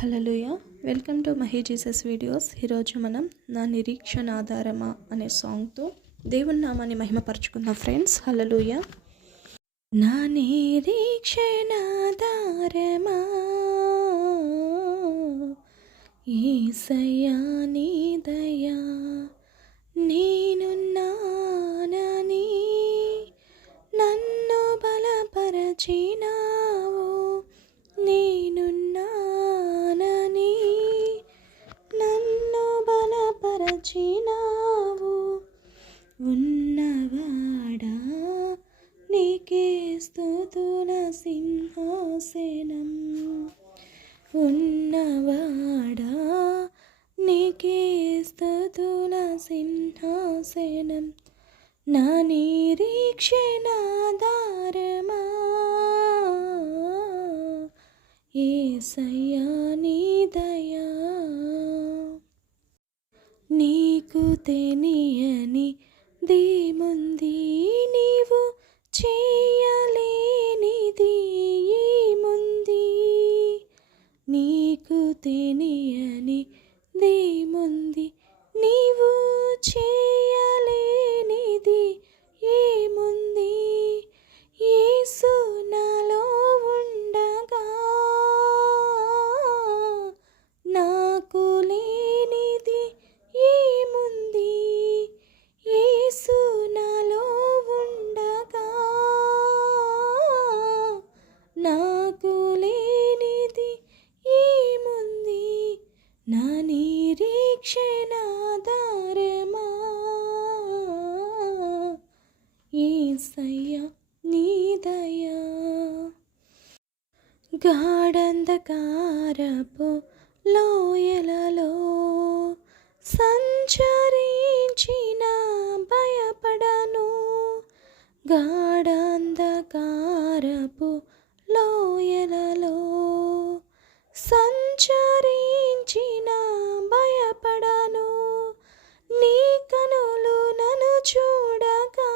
Hallelujah. Welcome to Mahi Jesus videos. ఈరోజు మనం నా నిరీక్షణ ఆధారమా అనే సాంగ్తో దేవుని నామాన్ని మహిమపరచుకుందాం ఫ్రెండ్స్. హల్లెలూయా. నా నిరీక్షణ ఆధారమా యేసయ్యా నీ దయా నేనున్నానని నన్ను బలపరచినావు, నేనున్నానని నన్ను బలపరచినావు. ఉన్నవాడా నీకే స్తుతుల సింహాసనం, ఉన్నవాడా నీకే స్తుతుల సింహాసనం. నా నిరీక్షణ ఆధారమా యేసయ్యా నీ దయా. నీకు తెలియని దేముంది, నీవు చేయలేనిది ఏముంది. నీకు తెలియని దేముంది, నీవు చేయలేనిది ఏముంది. యేసు నాలో ఉండగా నాకు లేనిది ఏముంది. యేసు నాలో ఉండగా నాకు లేనిది ఏముంది. నా నిరీక్షణ ఆధారమా యేసయ్యా నీ దయా. గాఢంధకారపు లోయలలో సంచరించిన భయపడను. గాఢంధకారపు లోయలలో సంచరించిన భయపడను. నీ కనులు నన్ను చూడగా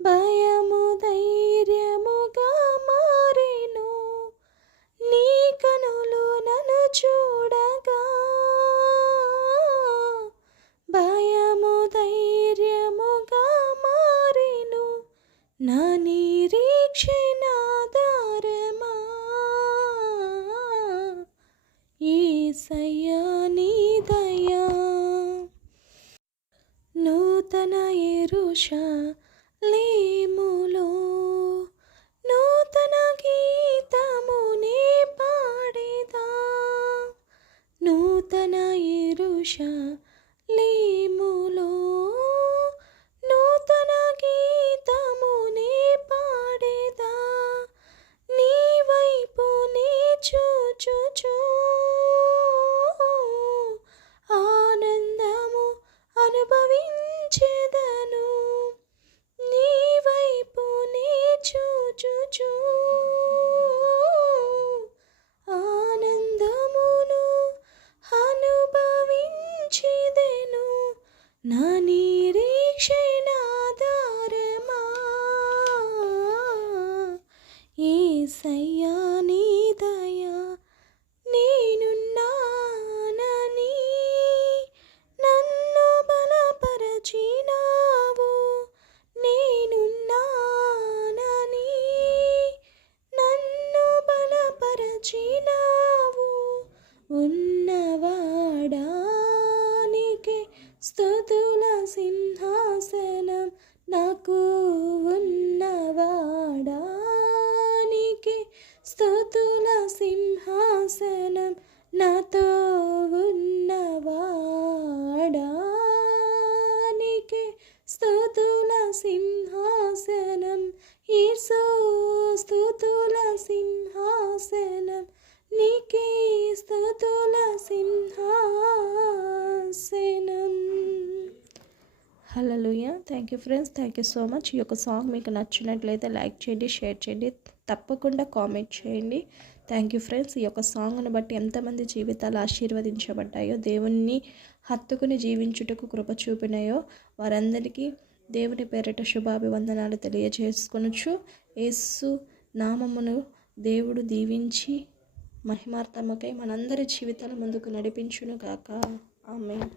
భయము ధైర్యముగా మారెను. నీ కనులు నన్ను చూడగా భయము ధైర్యముగా మారెను. నా నిరీక్షణ ఆధారమా యేసయ్యా నీ దయా. నూతన యెరూషలేములో నూతన గీతమునే పాడేదా. నూతన యెరూషలేములో నూతన గీతమునే పాడేదా. నీ వైపునే చూచుచూ ఆనందము అనుభవించెదను. నీ వైపునే చూచుచూ ఆనందమును అనుభవించెదను. నా నిరీక్షణ ఆధారమా యేసయ్యా నీ దయా. నేనున్నానని నన్ను బలపరచినావు, నేనున్నానని నన్ను బలపరచినావు. ఉన్నవాడా నీకే స్తుతుల సింహాసనం, నాకు ఉన్నవాడా నీకే స్తుతుల సింహాసనం. నాతో ఉన్నవాడా నీకే స్తుతుల సింహాసనం. యేసు స్తుతుల సింహాసనం, నీకే స్తుతుల సింహాసనం. Hallelujah. Thank you friends, thank you so much. ఈ యొక్క సాంగ్ మీకు నచ్చినట్లయితే లైక్ చేయండి, షేర్ చేయండి, తప్పకుండా కామెంట్ చేయండి. Thank you friends. ఈ యొక్క సాంగ్ను బట్టి ఎంతమంది జీవితాలు ఆశీర్వదించబడ్డాయో, దేవుణ్ణి హత్తుకుని జీవించుటకు కృప చూపినాయో వారందరికీ దేవుని పేరిట శుభాభివందనాలు తెలియజేసుకొనుచు యేసు నామమును దేవుడు దీవించి మహిమార్థమకై మనందరి జీవితాల ముందుకు నడిపించును గాక. ఆమేన్.